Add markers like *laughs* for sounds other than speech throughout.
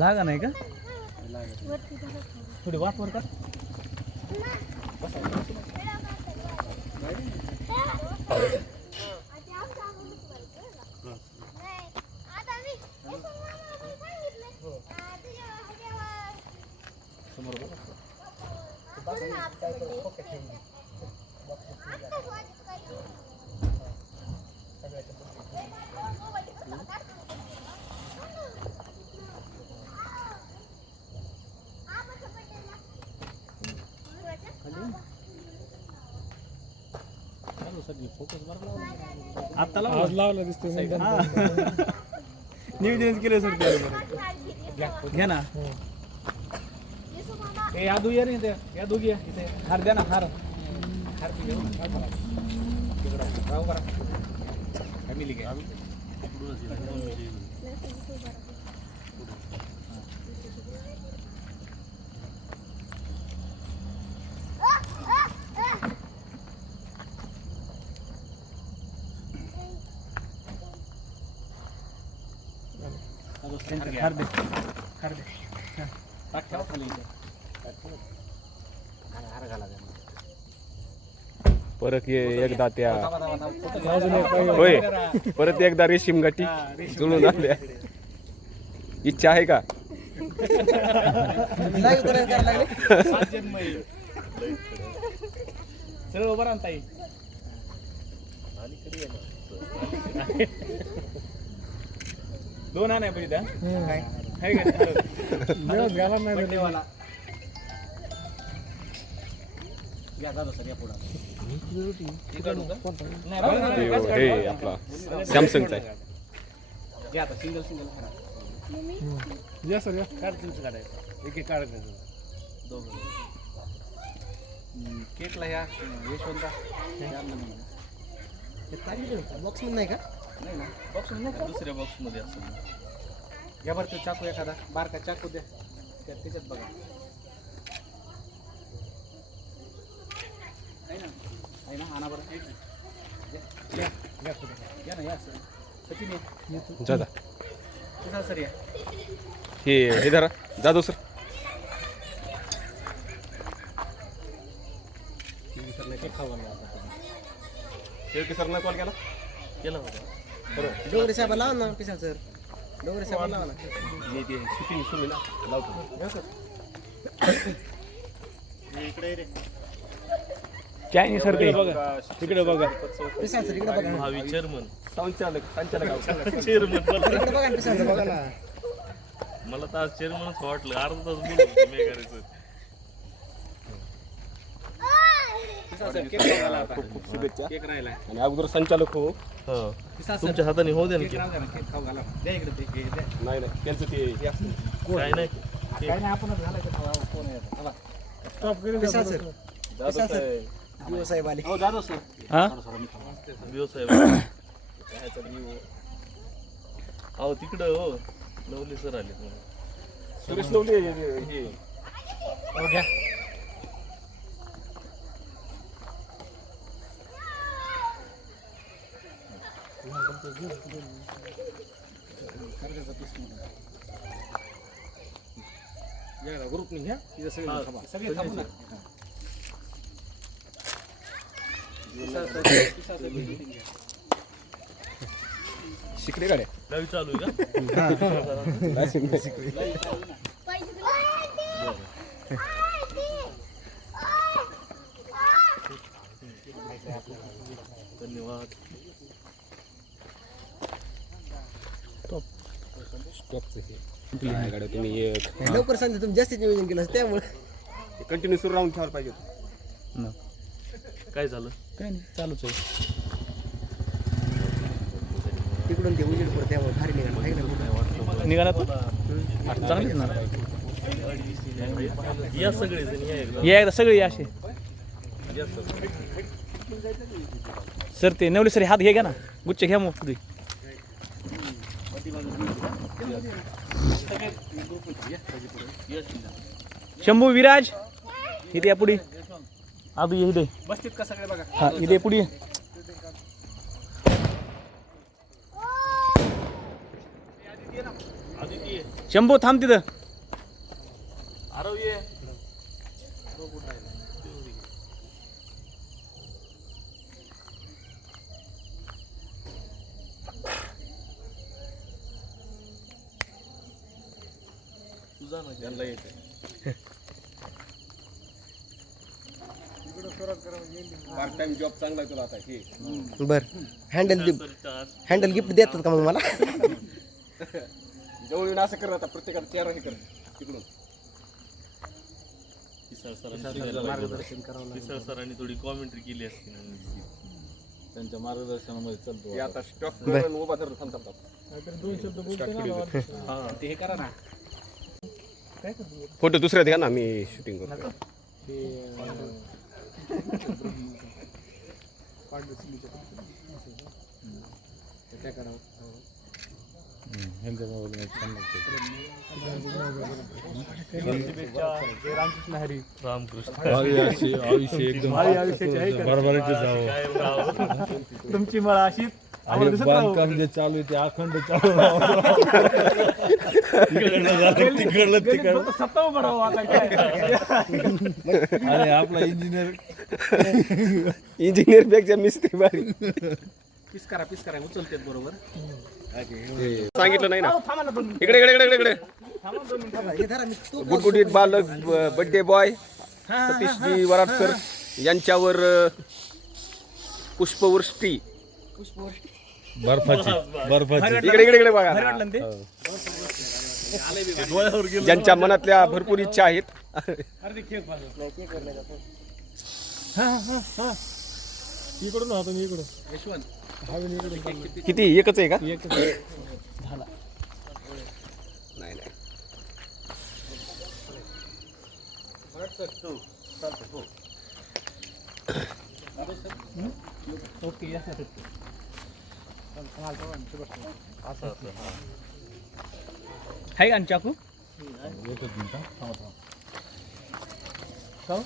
लागा नाही का? थोडी वाट वर का आता आज लावला दिसतो नियोजन केलं सर त्याबरोबर घ्या ना. ए या दू या रे इथे. या दोघी या इथे. हार द्या ना हार. हार. तिकडं राहू करा. फॅमिली घ्या हार दे हार दे हा. परत ये एकदा त्या. होय. परत एकदा रेशीम गाठी जुळून आल्या इच्छा आहे का? सात जन्म आहे. सरळ उभा ताई. दोन आणाय पाहिजे आहे का? दिवस घाला नाही दादा सर या पुढं. हे काढू. आपला सॅमसंगचा आहे. आता सिंगल सिंगल या सर या. तुमचं काढायचं. एक दोघं. केकला ह्या यशवंता बॉक्समध्ये नाही का? नाही ना बॉक्स नाही का दुसऱ्या बॉक्स मध्ये असं घ्या बरं तो चाकू एखादा. बारका चाकू द्या. त्यात त्याच्यात बघा. आहे ना? आहे ना? आणा बरं. घ्या, घ्या. घ्या. पुढे. या ना या सर. सचिन या. जा जा. कसा सर या. हे हे धरा. जाधव सर. शेळके सरनं कॉल केला? केलं होतं. डोंगरे साहेब लावा ना पिसा सर. डोंगरे साहेब लावा ना. मी ते शूटिंग सुरू ना लावतो काय नाही सर ते तिकडे बघा. पिसा सर इकडे बघा ना. चेअरमन संचालक संचालक. चेअरमन इकडे बघा ना पिसा सर बघा ना. मला तर आज चेअरमनच वाटलं. अर्धा तास बोलू मी करायचं केक राहिला आता. खूप खूप शुभेच्छा. आणि अगोदर संचालक हो. तुमच्या हाताने होऊ द्या ना नाही नाही त्यांचं ते हे. काय नाही. जाधव सर साहेब. दिवस साहेब आले. हो जाधव सर हा? बिओ साहेब अहो तिकडं हो. लवली सर आले. सुरेश नवले हे- हे- हे. हो घ्या. तिथं सगळे जण थांबा. सगळे थांबू ना. शिकडे गाड्या. लाईव्ह चालू आहे का. धन्यवाद. स्टॉपचं हे गाड्या तुम्ही एक. लवकर सांगते तुम्ही जास्तीच नियोजन केलं त्यामुळे. कंटिन्यू सुरू राहून ठेवायला पाहिजे. काय झालं? काय नाही चालूच आहे. तिकडून ते उजेड पडते त्यामुळे भारी निघालं. आहे ना निघाला तू? चांगलीच ना या सगळे जण या एकदा. या एकदा सगळे या असे. या सगळे. सर ते नवले सर हात घे घ्या ना. गुच्छ घ्या मग तुम्ही शंभू विराज? इथे या पुढे. आदू ये इथे बसतीत का सगळे बघा हा इथे पुढे. शंभू थांब तिथं. आरव ये. त्यांना येते. पार्ट टाइम जॉब चांगला आहे तुला आता हे. बर. हँडल आज हँडल गिफ्ट देतात का मग मला? *laughs* जवळ येऊन असं कर आता प्रत्येकाला चेहरा हे कर तिकडून. सरांनी मार्गदर्शन करावं किसाळ सरांनी थोडी कॉमेंट्री केली असती त्यांच्या मार्गदर्शनामध्ये चालतो आता स्टॉप करून उभा धरून थांब थांब थांब. दोन शब्द बोलतो ना हा. ते हे करा ना. फोटो दुसऱ्यात घ्या ना मी शूटिंग करतो. ह्यांच्या मोबाईल छान रामकृष्ण हरी रामकृष्ण आयुष्य आयुष्य एकदम बरोबरीचे जावं. तुमची मला अशीच. बांधकाम जे चालू आहे ते अखंड चालू. तिकडलं तिकडलं सत्ता आणि आपला इंजिनियर इंजिनियरपेक्षा मिस्त्री बारी पिस करा पिस करा उचलते बरोबर सांगितलं नाही ना. इकडे इकडे इकडे इकडे. गुटगुटीत बालक birthday boy Satishji Varad sir यांच्यावर पुष्पवृष्टी. बर्फाची बर्फाची. इकडे इकडे इकडे बघा. ज्यांच्या मनातल्या भरपूर इच्छा आहेत. इकडून होतो मी इकडून किती एकच आहे का नाही नाही ओके या सर. हा. आहे का आणि चाकू एकच मिनिट हा. थांबा, थांबा. हो?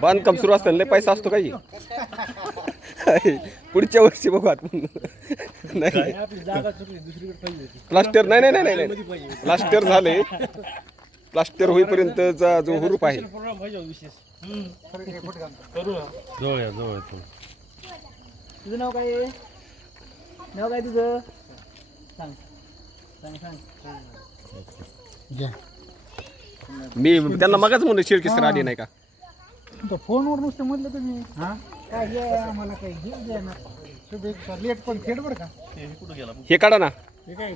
बांधकाम सुरू असताना लय पैसा असतो काही पुढच्या वर्षी बघू आपण. नाही. प्लास्टर नाही नाही नाही नाही प्लास्टर झाले. प्लास्टर होईपर्यंतचा जो हुरूप आहे. जवळ या जवळ तुझं नाव काय आहे? नाव काय तुझं? सांग. सांग सांग. मी त्यांना मगाच म्हणलं शिरकिस्तर आली नाही का? तो फोनवर नुसतं म्हटलं तुम्ही. हा? काय आम्हाला काही द्या ना. शुभेच्छा लेट पण बरं का. ते कुठं गेला हे काढा ना. हे काय?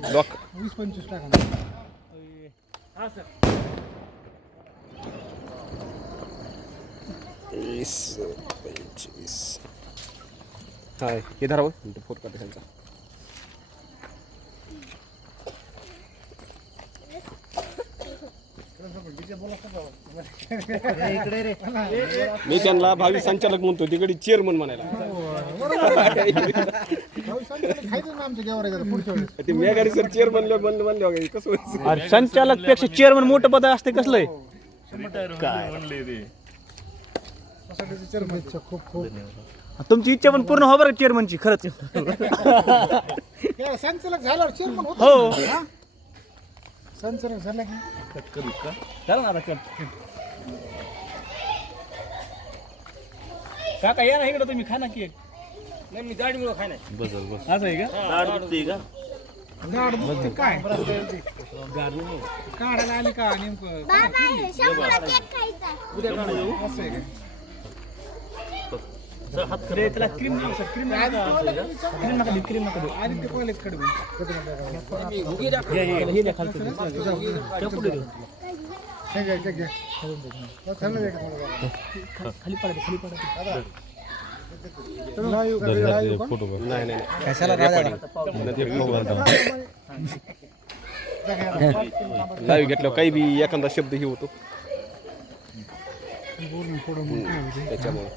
वीस पंचवीस टाका ना. हा सर वीस पंचवीस. हा हे धरा हो. फोटो काढा त्यांचा मी त्यांना भावी संचालक म्हणतो तिकडे चेअरमन म्हणायला. ते मेगारी सर चेअरमन म्हणलं म्हणलं बघा, हे कसं व्हायचं संचालकपेक्षा चेअरमन मोठं पद असते कसलंय? काय? म्हणले ते शुभेच्छा खूप खूप तुमची इच्छा पण पूर्ण हो बरं चेअरमनची खरंच. *laughs* संचालक झाल्यावर चेअरमन होतो. हो? संचालक झाला की करू का? चला ना आता कर काका या ना इकडे तुम्ही खा ना केक. नाही मी गाडीमुळे खाय नाही. बसल बस. असं आहे का? दाढ दुखते का? गाड दुखते काय? काढायला आली का नेमकं? बाबा शंभूला केक खायचा. उद्या काढा येऊ असं आहे का? त्याला क्रीम देऊ सर क्रीम नका क्रीम नका देऊ क्रीम नका देऊ. आदित्य पहिलेच कडे. मी उगी दाखव. हे द्या खालचं. त्या पुढे देऊ? खाली पडा खाली पडा? नाही नाही कशाला लाईव्ह घेतल्यावर काही बी एखादा शब्द ही होतो. त्याच्यामुळे.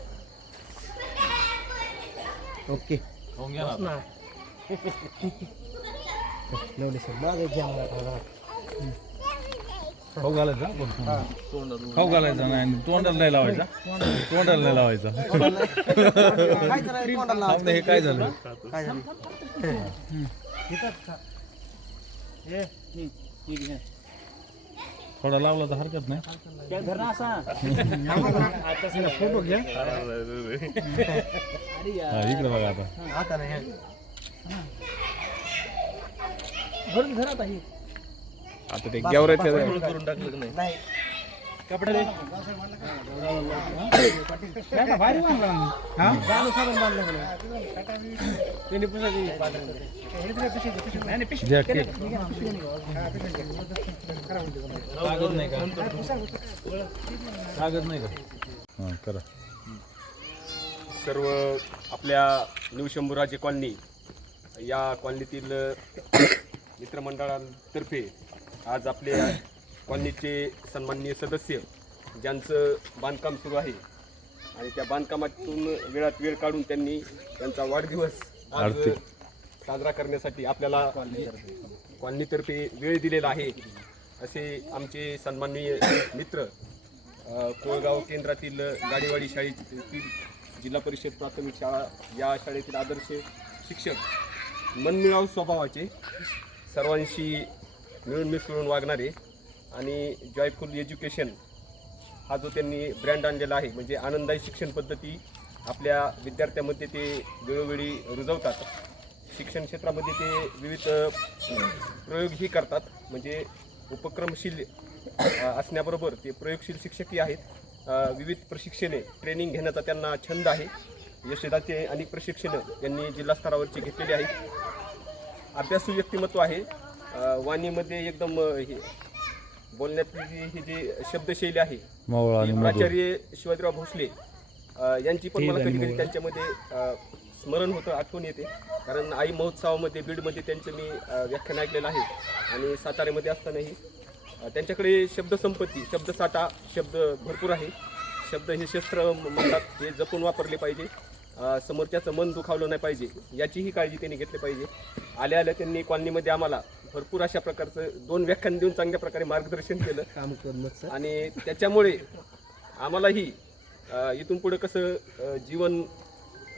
ओके. खाऊन घ्या ना. नवले सर मागे घ्या मला थोडा. खाऊ घालायचा तोंडात खाऊ घालायचा नाही आणि तोंडाला नाही लावायचा तोंडाला नाही लावायचा. काय करायचं तोंडाला थांब ना, हे काय झालं? काय झालं? थोडा लावला तर हरकत नाही. धरणं असा फोटो घ्या हा, इकडे बघा आता. आता नाही भरून धरा आता हे आता ते गेवराच्या करून टाकलं नाही. कपडे दे. काय का भारी बांधला. हा? बांधलं मला. त्यांनी नाही, कागद का? कागद नाही का? हा करा. सर्व आपल्या निवशंभुराची कॉलनी या कॉलनीतील *coughs* मित्रमंडळांतर्फे आज आपल्या कॉलनीचे सन्माननीय सदस्य ज्यांचं बांधकाम सुरू आहे आणि त्या बांधकामातून वेळात वेळ काढून त्यांनी त्यांचा वाढदिवस आज. साजरा करण्यासाठी आपल्याला कॉलनीतर्फे वेळ दिलेला आहे असे आमचे सन्माननीय मित्र कोळगाव केंद्रातील गाडीवाडी शाळेतील जिल्हा परिषद प्राथमिक शाळा या शाळेतील आदर्श शिक्षक मनमिळाव स्वभावाचे सर्वांशी मिळून मिसळून वागणारे आणि जॉयफुल एज्युकेशन हा जो त्यांनी ब्रँड आणलेला आहे म्हणजे आनंदायी शिक्षण पद्धती आपल्या विद्यार्थ्यामध्ये ते वेळोवेळी रुजवतात. शिक्षण क्षेत्रामध्ये ते विविध प्रयोगही करतात. म्हणजे उपक्रमशील असण्याबरोबर ते प्रयोगशील शिक्षकही आहेत. विविध प्रशिक्षणे ट्रेनिंग घेण्याचा त्यांना छंद आहे. यशदाचे अनेक प्रशिक्षणं त्यांनी जिल्हास्तरावरचे घेतलेली आहेत. अभ्यासू व्यक्तिमत्व आहे. वाणीमध्ये एकदम हे बोलण्यातली जी ही जी शब्दशैली आहे मावळा आणि ती मधुर. प्राचार्य शिवाजीराव भोसले अ, यांची पण मला कधी कधी त्यांच्यामध्ये अ, स्मरण होतं आठवण येते. कारण आई महोत्सवामध्ये बीडमध्ये त्यांचं मी अ, व्याख्यान ऐकलेलं आहे. आणि साताऱ्यामध्ये असतानाही अ, त्यांच्याकडे शब्दसंपत्ती शब्दसाठा शब्द भरपूर आहे. शब्द हे शस्त्र म्हणतात हे जपून वापरले पाहिजे. अ, समोरच्याचं मन दुखावलं नाही पाहिजे याचीही काळजी त्यांनी घेतली पाहिजे. आल्या आल्या त्यांनी कॉलनीमध्ये आम्हाला भरपूर अशा प्रकारचं दोन व्याख्यान देऊन चांगल्या प्रकारे मार्गदर्शन केलं. काम सर. आणि त्याच्यामुळे आम्हालाही इथून पुढे कसं जीवन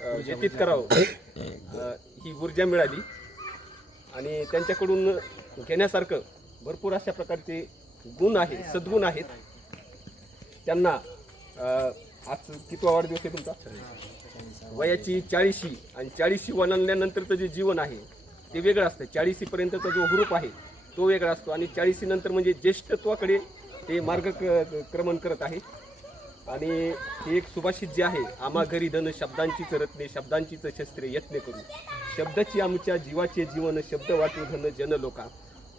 व्यतीत करावं ही ऊर्जा मिळाली. आणि त्यांच्याकडून घेण्यासारखं भरपूर अशा प्रकारचे गुण आहे सद्गुण आहेत. त्यांना आज कितवा वाढदिवस आहे तुमचा? वयाची चाळीशी आणि चाळीशी ओलांडल्यानंतरचं जे जीवन आहे ते वेगळं असतं. चाळीसीपर्यंतचा जो हुरूप आहे तो वेगळा असतो. आणि चाळीसीनंतर म्हणजे ज्येष्ठत्वाकडे ते मार्ग क्रमण करत आहे. आणि हे एक सुभाषित जे आहे आम्हा घरी धन शब्दांचीच रत्ने शब्दांचीच शस्त्रे यत्न करू. शब्दाची आमच्या जीवाचे जीवन शब्द वाटू धन जन लोका.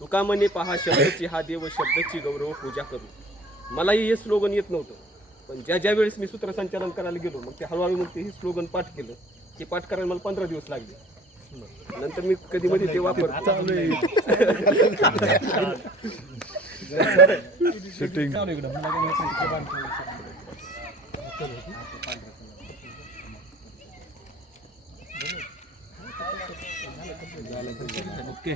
तुका म्हणे पहा शब्दाची हा देव शब्दाची गौरव पूजा करू. मलाही हे स्लोगन येत नव्हतं. पण ज्या ज्या वेळेस मी सूत्रसंचालन करायला गेलो मग ते हळूहळू मग ते हे स्लोगन पाठ केलं. ते पाठ करायला मला पंधरा दिवस लागले. नंतर मी कधी मध्ये ते वापरतो. शूटिंग. ओके